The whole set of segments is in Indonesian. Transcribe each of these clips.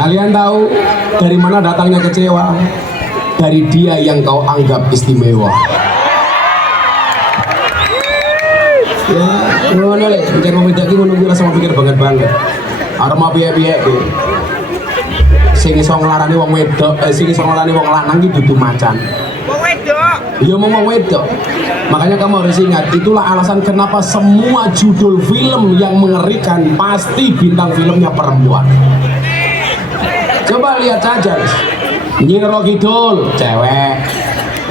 Kalian tahu dari mana datangnya kecewa? Dari dia yang kau anggap istimewa. Ya, ngono lek, pikir mau bedaki ngono kuwi rasa pikir banget. Arep piye-piye kuwi. Sing iso nglarani wong wedok, sing iso nglarani wong lanang iki dudu macan. Wong wedok. Iya mau wedok. Makanya kamu harus ingat, itulah alasan kenapa semua judul film yang mengerikan pasti bintang filmnya perempuan. Coba lihat saja, Nyi Roro Kidul, cewek,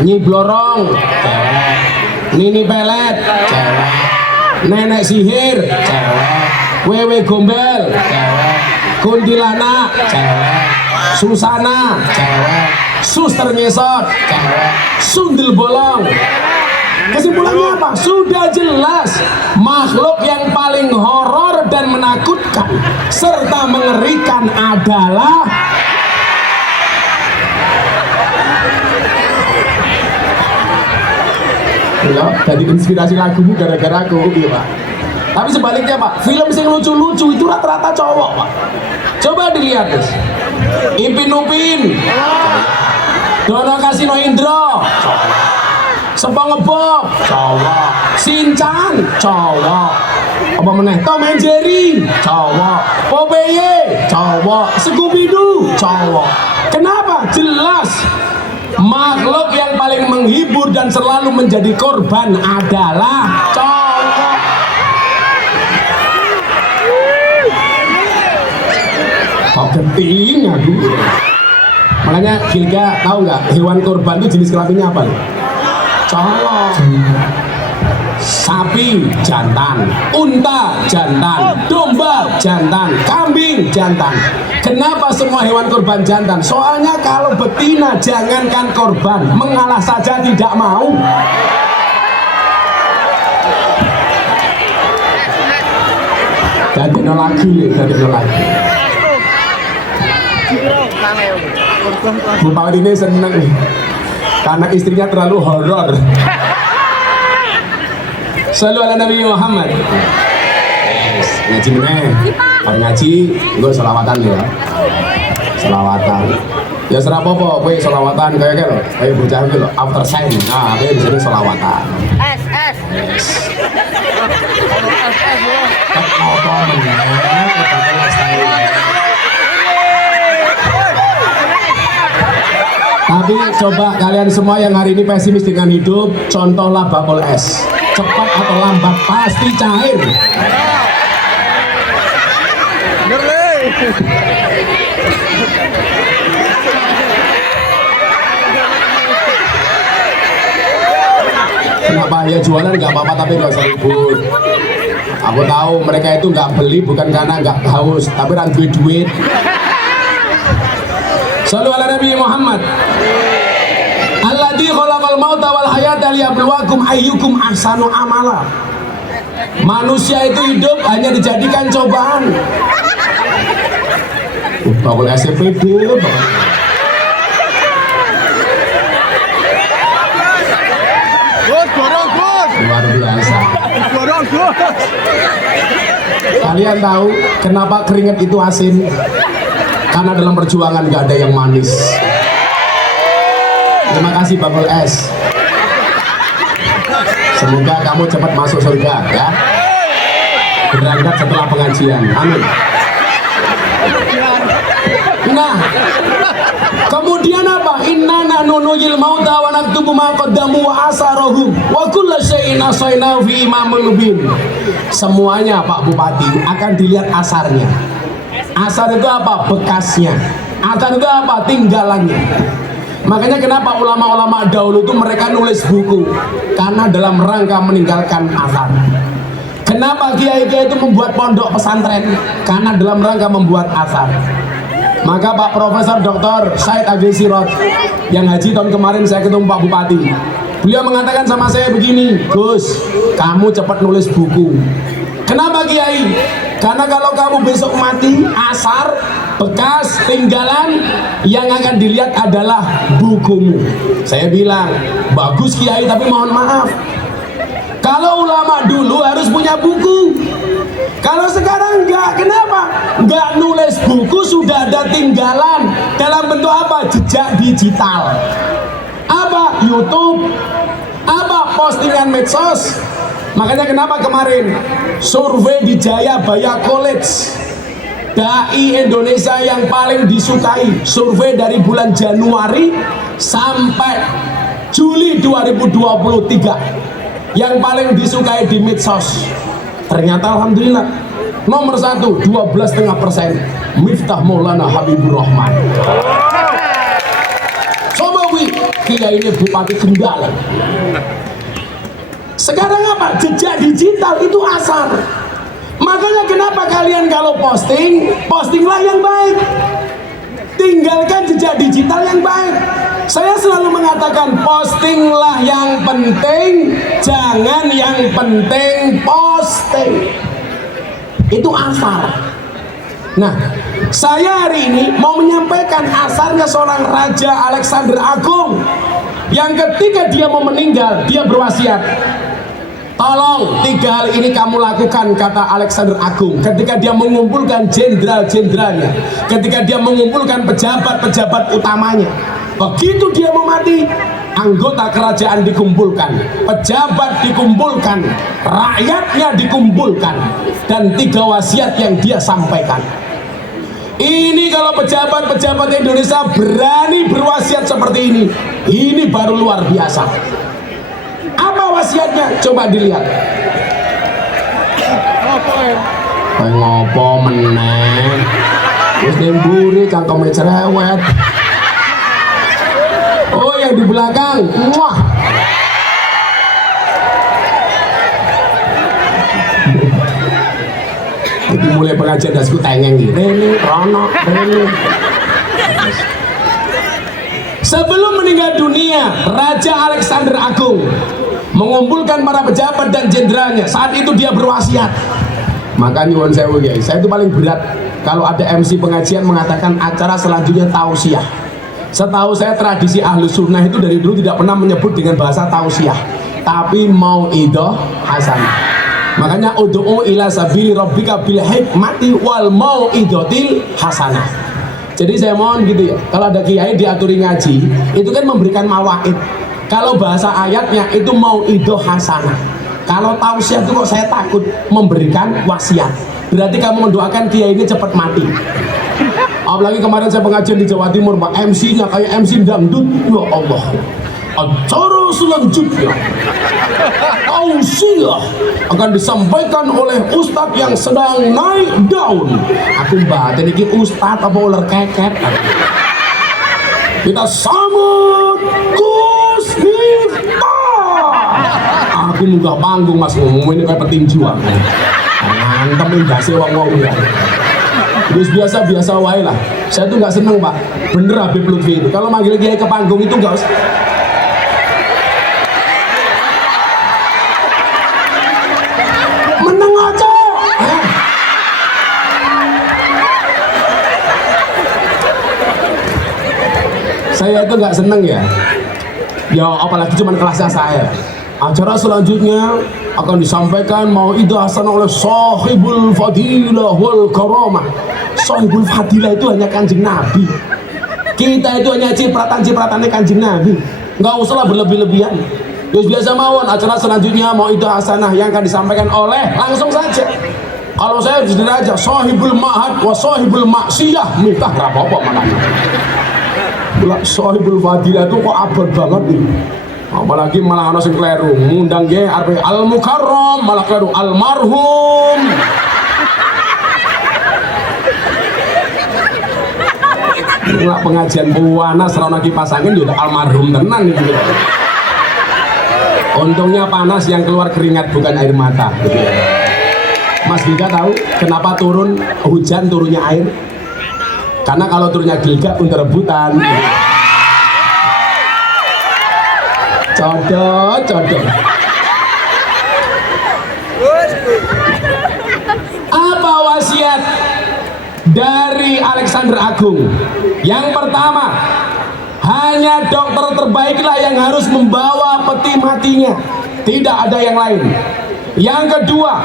Nyi Blorong, cewek, Nini Pelet, cewek, Nenek Sihir, cewek, Wewe Gombel, cewek, Kuntilanak, cewek, Susana, cewek, Suster Ngesot, cewek, Sundel Bolong. Kesimpulannya apa? Sudah jelas, makhluk yang paling horor dan menakutkan serta mengerikan adalah ya, jadi inspirasi lagumu gara-gara aku, iya Pak. Tapi sebaliknya Pak, film yang lucu-lucu itu rata-rata cowok Pak. Coba dilihat guys. Ipin Upin, Dono Kasino Indro, Sepong Ngebok, cowok. Shinchan, cowok. Apa meneh? Tom and Jerry, cowok. Popeye, cowok. Scooby-Doo, cowok. Kenapa? Jelas makhluk yang paling menghibur dan selalu menjadi korban adalah cowok. Kok genting aduh. Makanya Gilga tahu nggak hewan korban itu jenis kelaminnya apa? Cowok. Sapi jantan, unta jantan, domba jantan, kambing jantan. Kenapa semua hewan korban jantan? Soalnya kalau betina jangankan korban, mengalah saja tidak mau. Jadi lagi, jadi lagi. Bu Pak ini seneng karena istrinya terlalu horor. Selalu ala Nabi Muhammad. Ngaji meneh. Hari ngaji, gue selawatan ya. Selawatan. Ya serah apa-apa, gue selawatan kayak lo. Kayak bocah gitu lo. After sign. Nah, gue di sini selawatan. S. Apa Tapi coba kalian semua yang hari ini pesimis dengan hidup, contohlah bakul es. Cepat atau lambat pasti cair. Kenapa ya jualan nggak apa-apa tapi nggak usah ribut. Aku tahu mereka itu nggak beli bukan karena nggak haus, tapi kan duit. Shallu ala Nabi Muhammad. Alladzi khalaqal mauta wal hayata liyabluwakum ayyukum ahsanu amala. Manusia itu hidup hanya dijadikan cobaan. Bakul SPD. Luar biasa. Kalian tahu kenapa keringat itu asin? Karena dalam perjuangan gak ada yang manis. Terima kasih bakul es. Semoga kamu cepat masuk surga ya. Berangkat setelah pengajian. Amin. Nah, kemudian apa? Inna nahnu nuhyil mauta wa naktubu ma qaddamu wa asarahum wa kullu syai'in ahsaynahu fi imamin mubin. Semuanya Pak Bupati akan dilihat asarnya. Asar itu apa? Bekasnya. Asar itu apa? Tinggalannya. Makanya kenapa ulama-ulama dahulu itu mereka nulis buku? Karena dalam rangka meninggalkan asar. Kenapa kiai-kiai itu membuat pondok pesantren? Karena dalam rangka membuat asar. Maka Pak Profesor Dr. Said Agil Sirot yang haji tahun kemarin saya ketemu Pak Bupati. Beliau mengatakan sama saya begini, Gus, kamu cepat nulis buku. Kenapa Kiai? Karena kalau kamu besok mati, asar, bekas, tinggalan, yang akan dilihat adalah bukumu. Saya bilang, bagus Kiai, tapi mohon maaf. Kalau ulama dulu harus punya buku. Kalau sekarang enggak, kenapa? nggak nulis buku sudah ada tinggalan dalam bentuk apa? Jejak digital. Apa? YouTube. Apa? Postingan medsos. Makanya kenapa kemarin survei di Jayabaya College, dai Indonesia yang paling disukai, survei dari bulan Januari sampai Juli 2023 yang paling disukai di medsos, ternyata alhamdulillah nomor 1 12,5% Miftah Maulana Habibur Rahman. Somawi Kiai ini Bupati Kendal. Sekarang apa? Jejak digital itu asar. Makanya kenapa kalian kalau posting, postinglah yang baik, tinggalkan jejak digital yang baik. Saya selalu mengatakan postinglah yang penting, jangan yang penting posting. Itu asar. Nah, saya hari ini mau menyampaikan asarnya seorang Raja Alexander Agung yang ketika dia mau meninggal, dia berwasiat, tolong 3 hal ini kamu lakukan, kata Alexander Agung ketika dia mengumpulkan jenderal-jenderalnya, ketika dia mengumpulkan pejabat-pejabat utamanya. Begitu dia mau mati, anggota kerajaan dikumpulkan, pejabat dikumpulkan, rakyatnya dikumpulkan, dan 3 wasiat yang dia sampaikan. Ini kalau pejabat-pejabat Indonesia berani berwasiat seperti ini baru luar biasa. Apa wasiatnya? Coba dilihat. Ngopo meneh? Wis ning mburi cangkeme cerewet. Oh, yang di belakang. Wah. Itu mulai pengajian dasku tengeng gitu. Rene, Rono, Rene. Sebelum meninggal dunia, Raja Alexander Agung mengumpulkan para pejabat dan jenderalnya. Saat itu dia berwasiat. Maka nyuwun sewu guys, saya itu paling berat kalau ada MC pengajian mengatakan acara selanjutnya tausiah. Setahu saya tradisi Ahlus Sunnah itu dari dulu tidak pernah menyebut dengan bahasa tausiah, tapi mauidhah hasanah. Makanya ud'u ila sabili rabbika bil hikmati wal mauidhatil hasanah. Jadi saya mohon gitu ya, kalau ada kiai diaturi ngaji, itu kan memberikan mawaid. Kalau bahasa ayatnya itu mauidhah hasanah. Kalau tausiah itu kok saya takut memberikan wasiat. Berarti kamu mendoakan kiai ini cepat mati. Apalagi kemarin saya pengajian di Jawa Timur, Pak, MC-nya kayak MC dangdut. Ya Allah. Acara selanjutnya tausiah akan disampaikan oleh ustadz yang sedang naik daun. Aku batin ini ustadz apa ular keket. Kita sambut Gus Miftah. Aku munggah panggung mas ngomong ini kayak petinju. Ngantem indasi wong-wong ya. Terus biasa-biasa wae lah. Saya tuh nggak seneng Pak, bener Habib Lutfi itu kalau manggil kiai ke panggung itu nggak usah. Meneng aja. Saya itu nggak seneng ya. Ya apalagi cuman kelasnya saya. Acara selanjutnya akan disampaikan mauidhah hasanah oleh sahibul fadilah wal karamah. Sahibul fadilah itu hanya Kanjeng Nabi. Kita itu hanya cipratan-cipratannya Kanjeng Nabi. Nggak usahlah berlebih-lebihan. Terus biasa mawon acara selanjutnya mauidhah hasanah yang akan disampaikan oleh, langsung saja. Kalau saya di sini aja sahibul ma'had wa sahibul maksiyah, Miftah apa-apa mananya. Sahibul fadilah itu kok abad banget nih. Apalagi malah ana sing kleru ngundang nggih arep al mukarram malah kleru almarhum. Nek pengajian puana serana kipas angin ya almarhum tenan gitu. Untungnya panas yang keluar keringat bukan air mata gitu. Mas Gilga tahu kenapa turun hujan turunnya air? Karena kalau turunnya Gilga untuk rebutan. Codot. Apa wasiat dari Alexander Agung? Yang pertama, hanya dokter terbaiklah yang harus membawa peti matinya, tidak ada yang lain. Yang kedua,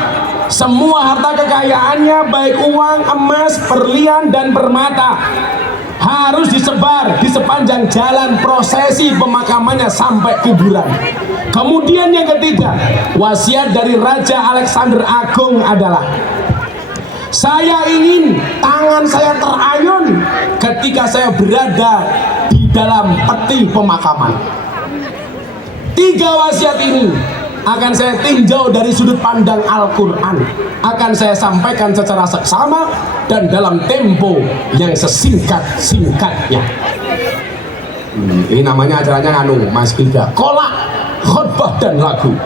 semua harta kekayaannya baik uang, emas, berlian dan permata harus disebar di sepanjang jalan prosesi pemakamannya sampai kuburan. Kemudian yang ketiga, wasiat dari Raja Alexander Agung adalah, saya ingin tangan saya terayun ketika saya berada di dalam peti pemakaman. 3 wasiat ini akan saya tinjau dari sudut pandang Al-Quran, akan saya sampaikan secara seksama dan dalam tempo yang sesingkat-singkatnya. Ini namanya acaranya Mas Gilga, kolak, khutbah dan lagu.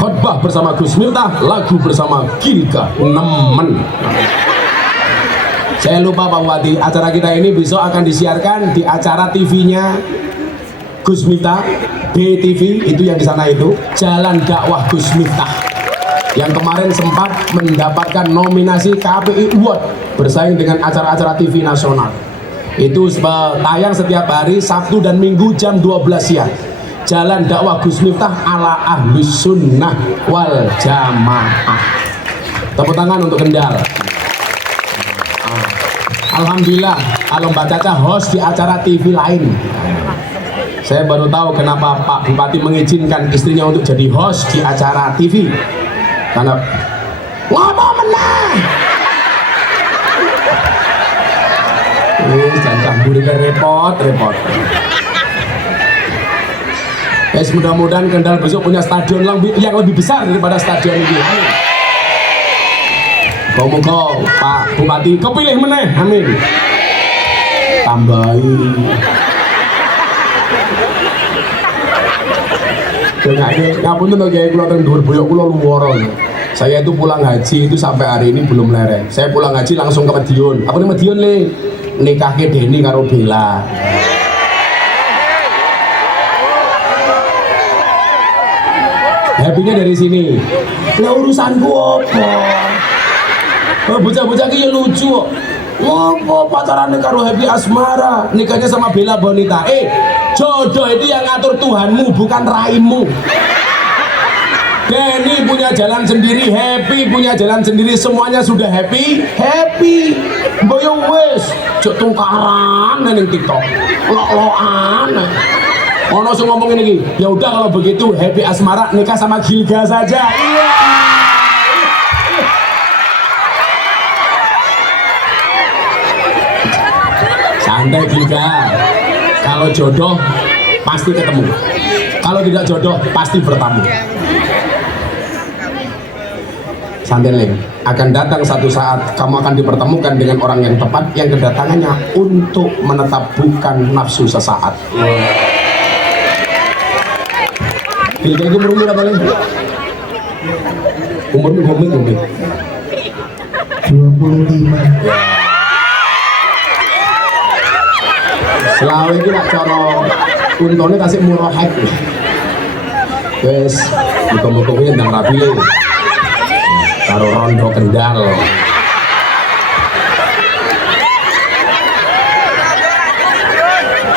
Khutbah bersama Gus Miftah, lagu bersama Gilga, nemen. Saya lupa Pak Bupati, acara kita ini besok akan disiarkan di acara TV-nya Gus Miftah, BTV, itu yang di sana itu, Jalan Dakwah Gus Miftah, yang kemarin sempat mendapatkan nominasi KPI Award bersaing dengan acara-acara TV nasional. Itu tayang setiap hari Sabtu dan Minggu jam 12 siang. Jalan Dakwah Gus Miftah ala Ahlus Sunnah wal Jamaah. Tepuk tangan untuk Kendal. Alhamdulillah, kalau Mbak Caca host di acara TV lain. Saya baru tahu kenapa Pak Bupati mengizinkan istrinya untuk jadi host di acara TV. Karena ngomong menang. Jangan burikan repot. Mudah-mudahan Kendal besok punya stadion yang lebih besar daripada stadion ini. Moga Pak Bupati kepilih meneh, amin. Tambahi. Ngapunten to Kiai, kula teng dhuwur boyok kula luwara. Saya itu pulang haji itu sampai hari ini belum lereng. Saya pulang haji langsung ke Madiun. Apa nih Madiun le? Nikahke Deni karo Bella. Happy-nya dari sini. Lah urusanku apa? Bocah-bocah ki ya lucu kok. Ngopo pacarannya karo Happy Asmara, nikahnya sama Bella Bonita. Jodoh itu yang ngatur Tuhanmu, bukan raimu. Denny punya jalan sendiri, Happy punya jalan sendiri, semuanya sudah happy. Boyo wes, jok tungkaran ning TikTok, lo-loan. Ono sing ngomong ini, ya udah kalau begitu Happy Asmara nikah sama Gilga saja. Iya. Santai Gilga. Kalau jodoh pasti ketemu. Kalau tidak jodoh pasti bertamu. Santai Leng. Akan datang satu saat kamu akan dipertemukan dengan orang yang tepat, yang kedatangannya untuk menetapkan nafsu sesaat. Gilga itu umur berapa Leng? Umurmu 25. Selawe iki lak cara untone kasih murahek. Wes, muga-muga kuwi ndang rapi le. Karo rondo Kendal.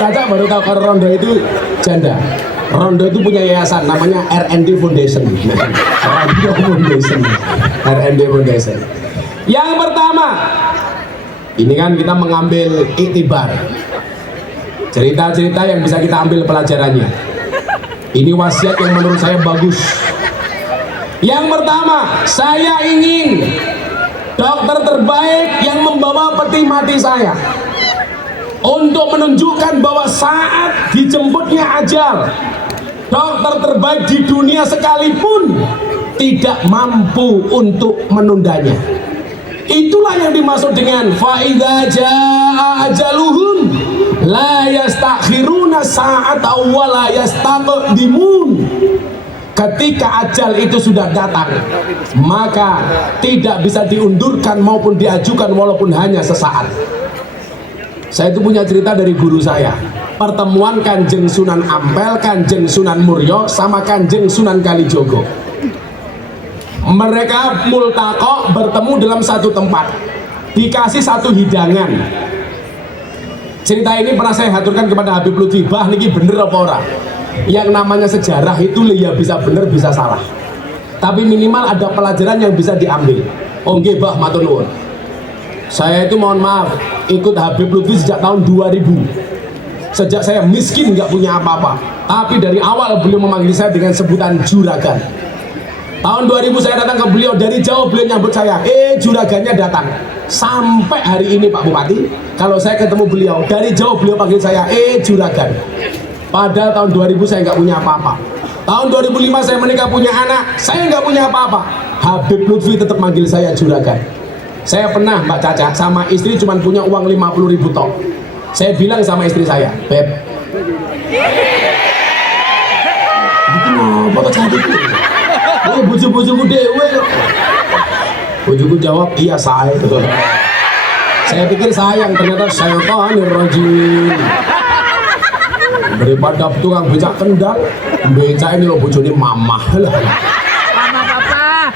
Caca baru tahu kalau rondo itu janda. Rondo itu punya yayasan namanya R&D Foundation. R&D Foundation. Yang pertama, ini kan kita mengambil iktibar. Cerita-cerita yang bisa kita ambil pelajarannya. Ini wasiat yang menurut saya bagus. Yang pertama, saya ingin dokter terbaik yang membawa peti mati saya untuk menunjukkan bahwa saat dijemputnya ajal, dokter terbaik di dunia sekalipun tidak mampu untuk menundanya. Itulah yang dimaksud dengan faidza jaa ajaluhum la yastakhiruna sa'atan wa la yastaqdimun. Ketika ajal itu sudah datang, maka tidak bisa diundurkan maupun diajukan walaupun hanya sesaat. Saya itu punya cerita dari guru saya. Pertemuan Kanjeng Sunan Ampel, Kanjeng Sunan Muryo sama Kanjeng Sunan Kalijogo. Mereka multaqo bertemu dalam satu tempat, dikasih satu hidangan. Cerita ini pernah saya haturkan kepada Habib Lutfi, bah niki bener apa ora? Yang namanya sejarah itu ya bisa bener bisa salah. tapi minimal ada pelajaran yang bisa diambil. Oh nggih Mbah, matur nuwun. Saya itu mohon maaf ikut Habib Lutfi sejak tahun 2000. Sejak saya miskin nggak punya apa-apa, tapi dari awal beliau memanggil saya dengan sebutan juragan. Tahun 2000 saya datang ke beliau, dari jauh beliau nyambut saya, juragannya datang. Sampai hari ini Pak Bupati, kalau saya ketemu beliau, dari jauh beliau panggil saya, juragan. Padahal tahun 2000 saya nggak punya apa-apa. Tahun 2005 saya menikah punya anak, saya nggak punya apa-apa. Habib Lutfi tetap manggil saya juragan. Saya pernah Mbak Caca sama istri cuma punya uang 50.000 tok. Saya bilang sama istri saya, Beb, itu apa cantik itu? Oh, buju-bujuku dewe. Bujuku jawab, iya saya. Saya pikir sayang, ternyata syaitanir rajim. Daripada tukang becak kendal, becak ini loh bojone mamah lah. Mama papa.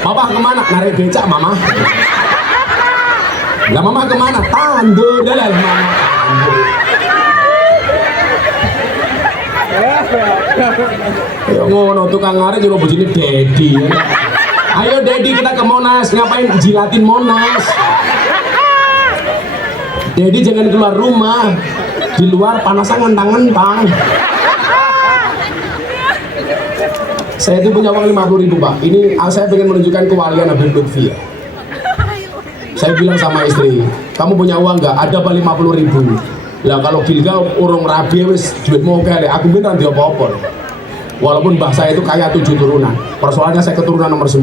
Papa kemana? Narik becak mama. Lah mama kemana? Tandur dalam mama tandur. Ya ngono tukang ngarit juga bojone Dedi. Ayo Dedi kita ke Monas, ngapain jilatin Monas? Dedi jangan keluar rumah. Di luar panasnya ngentang-ngentang. Saya itu punya uang 50.000 Pak. Ini saya pengen menunjukkan kewalian Habib Lutfi ya. Saya bilang sama istri, kamu punya uang nggak? Ada apa 50.000? Lah kalau Gilga urung rabi wis duit mau kali. Aku beneran dia apa-apa. Walaupun mbah saya itu kaya 7 turunan. Persoalannya saya keturunan nomor 9.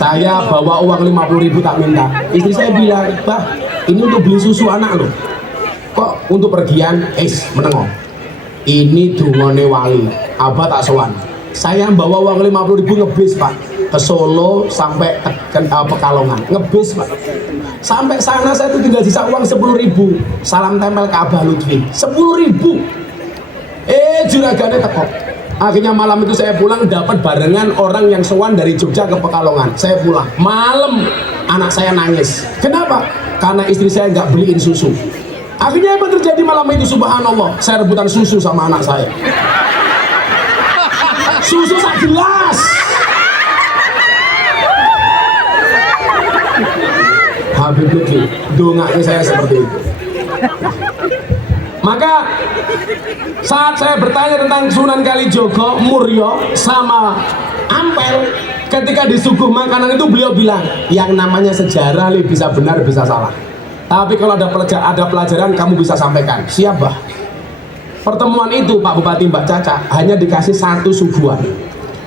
Saya bawa uang 50.000 tak minta. Istri saya bilang, bah ini untuk beli susu anak loh. Kok untuk pergian? Menengok. Ini dungane wali. Abah tak sowan. Saya bawa uang 50.000 ngebis Pak. Ke Solo sampai ke Pekalongan. Ngebis Pak. Sampai sana saya tuh tinggal sisa uang 10.000. Salam tempel ke Abah Lutfi. 10.000. Juragannya teko. Akhirnya malam itu saya pulang dapat barengan orang yang sowan dari Jogja ke Pekalongan. Saya pulang. Malam anak saya nangis. Kenapa? Karena istri saya nggak beliin susu. Akhirnya apa terjadi malam itu? Subhanallah, saya rebutan susu sama anak saya. Susu sak gelas. Habib Lutfi, dongaknya saya seperti itu. Maka saat saya bertanya tentang Sunan Kalijogo, Muryo sama Ampel, ketika disuguh makanan itu beliau bilang, yang namanya sejarah bisa benar bisa salah. Tapi kalau ada pelajaran kamu bisa sampaikan. Siap Bah. Pertemuan itu Pak Bupati Mbak Caca hanya dikasih satu suguhan.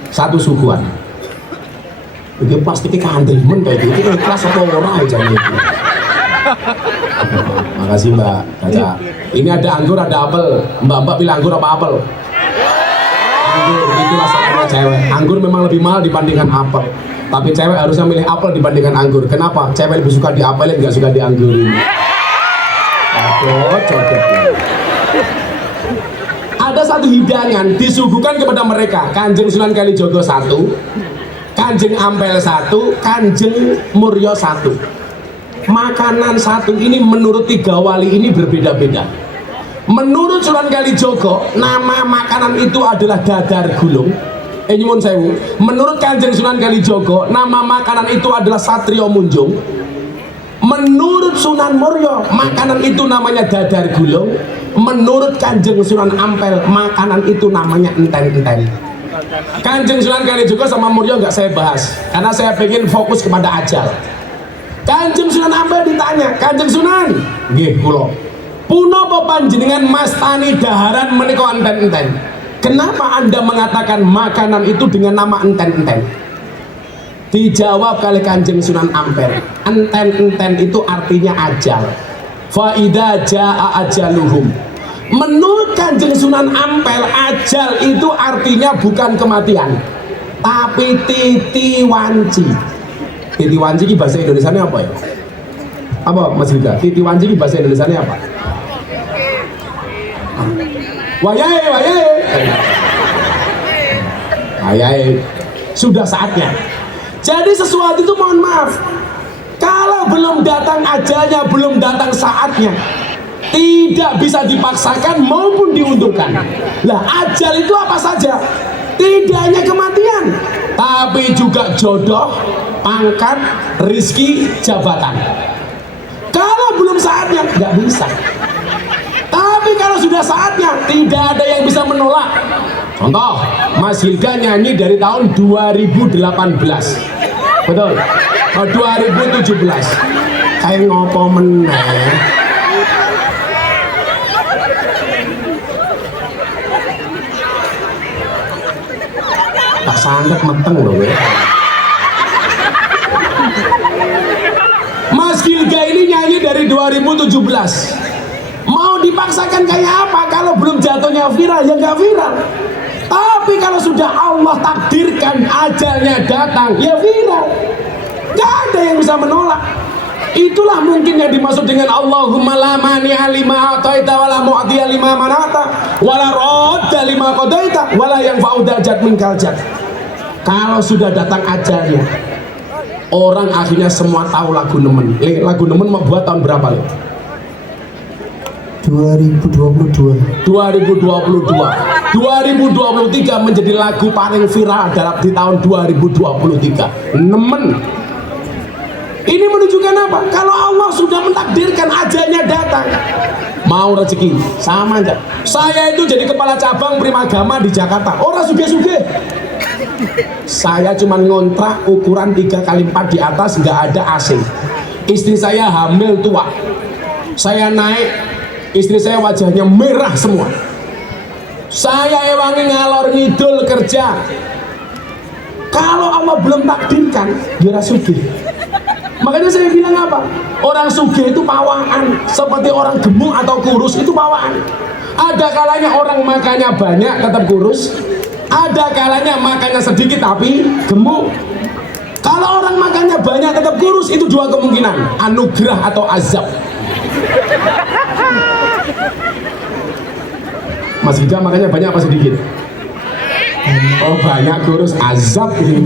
Satu suguhan. Ini plastiknya kandrimen kayak gitu. Itu ikhlas apa orang aja gitu. Makasih Mbak Caca. Ini ada anggur, ada apel. Mbak pilih anggur apa apel? Anggur, itulah salahnya cewek. Anggur memang lebih mahal dibandingkan apel. Tapi cewek harusnya milih apel dibandingkan anggur. Kenapa? Cewek lebih suka di apelin, nggak suka di anggurin. Cocok. Ada satu hidangan disuguhkan kepada mereka. Kanjeng Sunan Kalijogo 1, Kanjeng Ampel 1, Kanjeng Muryo 1. Makanan satu ini menurut 3 wali ini berbeda-beda. Menurut Sunan Kalijogo, nama makanan itu adalah dadar gulung. Nyuwun sewu. Menurut Kanjeng Sunan Kalijogo, nama makanan itu adalah Satrio Munjung. Menurut Sunan Muryo, makanan itu namanya dadar gulung. Menurut Kanjeng Sunan Ampel, makanan itu namanya enten-enten. Kanjeng Sunan Kalijogo sama Muryo nggak saya bahas, karena saya pengen fokus kepada ajal. Kanjeng Sunan Ampel ditanya, Kanjeng Sunan, nggih kula, punapa panjenengan mastani daharan menika enten-enten? Kenapa Anda mengatakan makanan itu dengan nama enten-enten? Dijawab oleh Kanjeng Sunan Ampel, enten-enten itu artinya ajal. Fa idza jaa ajaluhum. Menurut Kanjeng Sunan Ampel, ajal itu artinya bukan kematian, tapi titi wanci. Titi wanci ini bahasa Indonesianya apa ya? Apa Mas Yuda? Titi wanci ini bahasa Indonesianya apa? Wayai. Sudah saatnya. Jadi sesuatu itu mohon maaf, kalau belum datang ajalnya, belum datang saatnya, tidak bisa dipaksakan maupun diuntukkan. Lah ajal itu apa saja? Tidak hanya kematian, tapi juga jodoh, pangkat, rizki, jabatan. Kalau belum saatnya nggak bisa, tapi kalau sudah saatnya tidak ada yang bisa menolak. Contoh, Mas Hilda nyanyi dari tahun 2018, betul? Oh, 2017 kayak ngopo meneh. Tak santet meteng loh we. Mas Gilga ini nyanyi dari 2017. Mau dipaksakan kayak apa kalau belum jatuhnya viral? Ya nggak viral. Tapi kalau sudah Allah takdirkan ajalnya datang, ya viral. Nggak ada yang bisa menolak. Itulah mungkin yang dimaksud dengan Allahumma la mani'a lima ataita wala mu'tiya lima manata wala radda lima qadaita wala yanfa'u dzal minkal jad. Kalau sudah datang ajalnya, orang akhirnya semua tahu lagu nemen. Lagu nemen mau buat tahun berapa lo? 2022 2023 menjadi lagu paling viral dalam di tahun 2023. Nemen. Ini menunjukkan apa? Kalau Allah sudah mentakdirkan ajalnya datang, mau rezeki sama aja. Saya itu jadi kepala cabang Primagama di Jakarta. Orang suge-suge. Saya cuma ngontrak ukuran 3x4 di atas, nggak ada AC. Istri saya hamil tua. Saya naik, istri saya wajahnya merah semua. Saya ewangi ngalor ngidul kerja. Kalau Allah belum takdirkan, dia sugih. Makanya saya bilang apa? Orang sugih itu pawaan, seperti orang gemuk atau kurus itu pawaan. Ada kalanya orang makannya banyak tetap kurus, ada kalanya makannya sedikit tapi gemuk. Kalau orang makannya banyak tetap kurus, itu dua kemungkinan, anugerah atau azab. Mas Gita makannya banyak apa sedikit? Oh banyak, kurus, azab ini.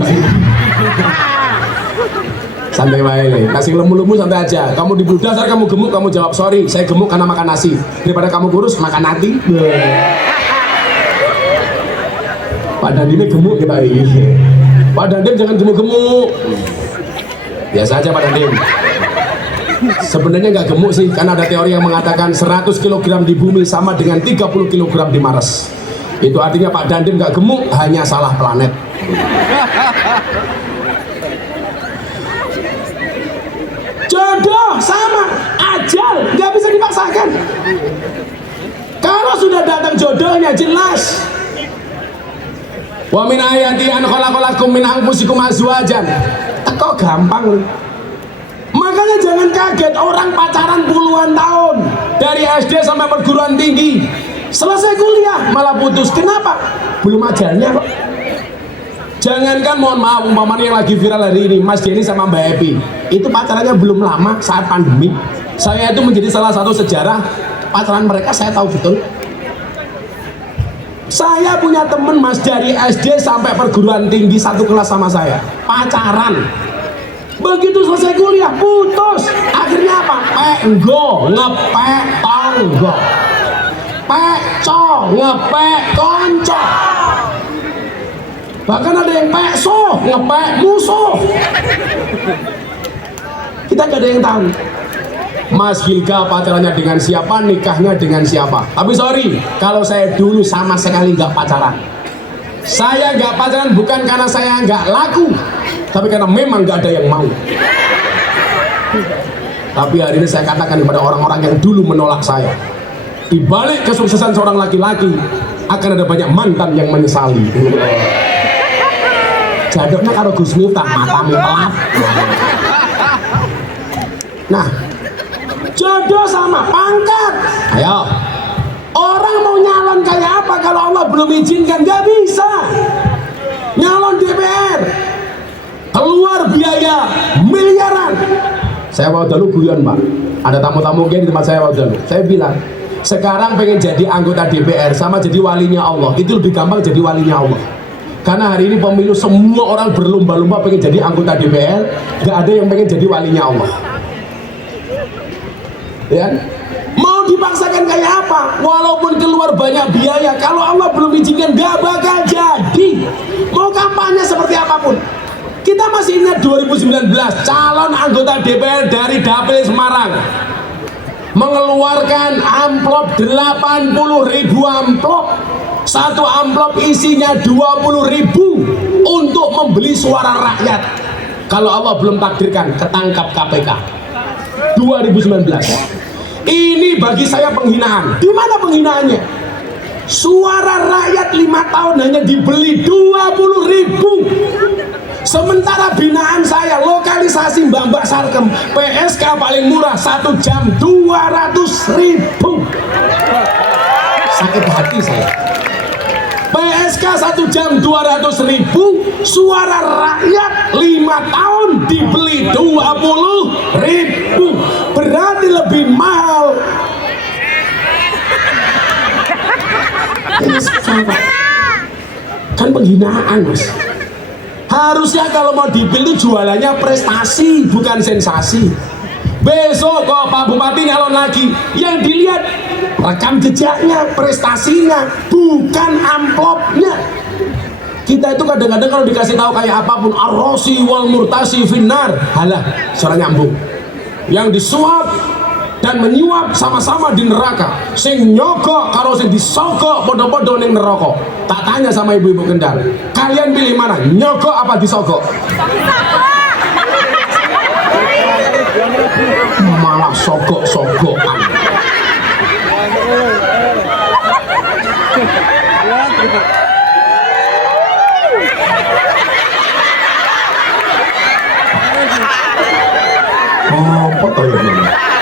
Santai wae, kasih lemu-lemu santai aja. Kamu diburu dasar kamu gemuk, kamu jawab sorry, saya gemuk karena makan nasi. Daripada kamu kurus makan hati. Pak Dandim gemuk kita ini. Pak Dandim jangan gemuk-gemuk. Biasa aja Pak Dandim. Sebenarnya nggak gemuk sih, karena ada teori yang mengatakan 100 kg di bumi sama dengan 30 kg di Mars. Itu artinya Pak Dandim nggak gemuk, hanya salah planet. Jodoh sama, ajal nggak bisa dipaksakan. Kalau sudah datang jodohnya jelas. Wa min ayati an khalaqalakum min anfusikum azwajan. Kok gampang loh. Makanya jangan kaget orang pacaran puluhan tahun dari SD sampai perguruan tinggi, selesai kuliah malah putus. Kenapa? Belum ajalnya kok. Jangankan mohon maaf umpamanya yang lagi viral hari ini Mas Denny sama Mbak Epi itu pacarannya belum lama saat pandemi. Saya itu menjadi salah satu sejarah pacaran mereka, saya tahu betul. Saya punya temen Mas dari SD sampai perguruan tinggi satu kelas sama saya, pacaran. Begitu selesai kuliah putus. Akhirnya apa? Penggo ngepek tonggo, peco ngepek konco. Bahkan ada yang pekso ngepek musuh. Kita gak ada yang tahu Mas Gilga pacarannya dengan siapa, nikahnya dengan siapa. Tapi sorry, kalau saya dulu sama sekali nggak pacaran. Saya nggak pacaran bukan karena saya nggak laku, tapi karena memang nggak ada yang mau. Tapi hari ini saya katakan kepada orang-orang yang dulu menolak saya, di balik kesuksesan seorang laki-laki akan ada banyak mantan yang menyesali. Jadoknya karo Gus Miftah mata pelap. Nah, jodoh sama pangkat. Ayo, orang mau nyalon kayak apa kalau Allah belum izinkan? Gak bisa. Nyalon DPR keluar biaya miliaran. Saya mau dulu guyon Pak, ada tamu-tamu di tempat saya mau dulu. Saya bilang sekarang pengen jadi anggota DPR sama jadi walinya Allah itu lebih gampang jadi walinya Allah. Karena hari ini pemilu semua orang berlomba-lomba pengen jadi anggota DPR, gak ada yang pengen jadi walinya Allah. Ya, mau dipaksakan kayak apa? Walaupun keluar banyak biaya, kalau Allah belum izinkan gak bakal jadi. Mau kampanye seperti apapun. Kita masih ingat 2019 calon anggota DPR dari Dapil Semarang mengeluarkan amplop 80.000 amplop. Satu amplop isinya 20.000 untuk membeli suara rakyat. Kalau Allah belum takdirkan ketangkap KPK 2019. Ini bagi saya penghinaan. Di mana penghinaannya? Suara rakyat 5 tahun hanya dibeli 20.000. Sementara binaan saya lokalisasi Mbak Sarkem, PSK paling murah 1 jam 200.000. Sakit hati saya. PSK 1 jam 200.000, suara rakyat 5 tahun dibeli 20.000. Berarti lebih mahal. Ini salah. Kan penghinaan, Mas. Harusnya kalau mau dipilih jualannya prestasi, bukan sensasi. Besok kok Pak Bupati nyalon lagi, yang dilihat rekam jejaknya, prestasinya, bukan amplopnya. Kita itu kadang-kadang kalau dikasih tahu kayak apapun, arrosi wal murtasi finnar, halah, suara nyambung. Yang disuap dan menyuap sama-sama di neraka. Sing nyogok karo sing disogok podo-podo ning neraka. Tak tanya sama ibu-ibu Kendal, kalian pilih mana? Nyogok apa disogok? Malah sogok-sogokan. Oh, apa toh ya?